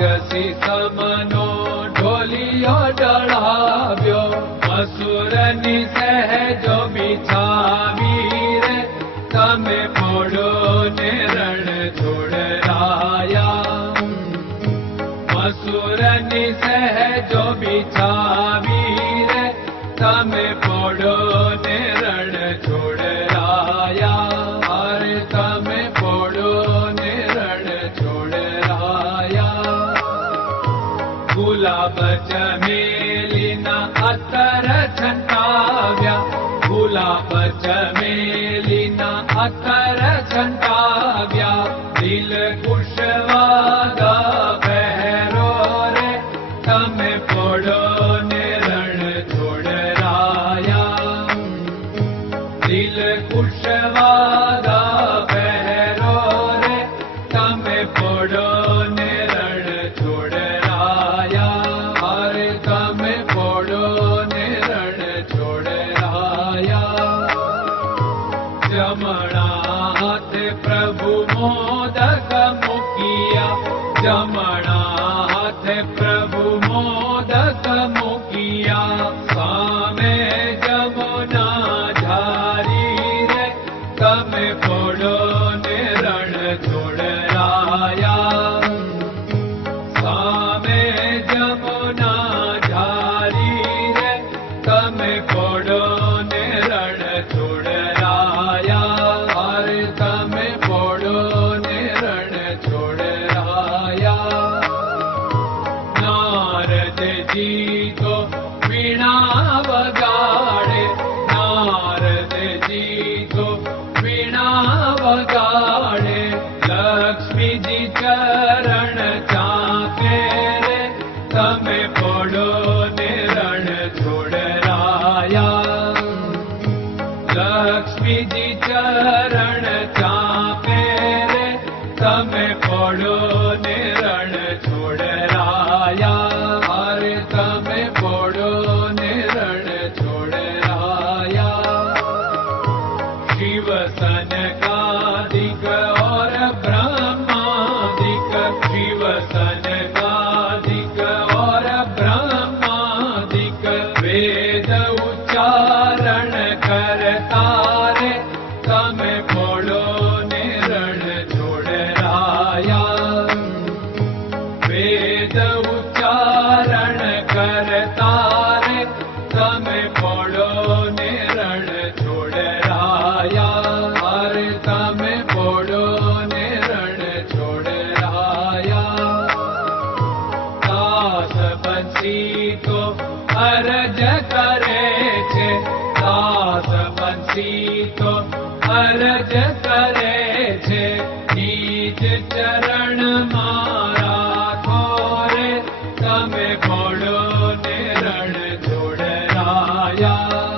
राक्षसी समनो ढोलियो चढ़ाव्यो असुर निसह जो बिछावीर तमे पोड़ो ने रण छोड़ाया असुर निसह जो बिछावीर तमे पोड़ो ने मेलिना अत्र भुला अत्र णाथ प्रभु मोदक मुखियामणाथ प्रभु मोदक सामे जमुना झारी रे तमे ne अरज करे छे दास बंसी तो अरज करे छे नीच चरण मारा खोरे तमे बड़ो ने रण जोड़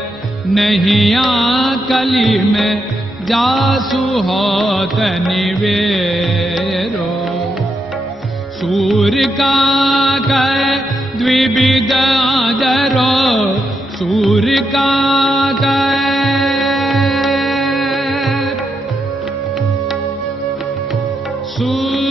नहीं आ कली में जासु हो तनिवे रो का द्विविद आदरो सूर्य का कह सूर्य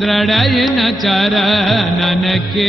ದೃಢಯನ ನನಕ್ಕೆ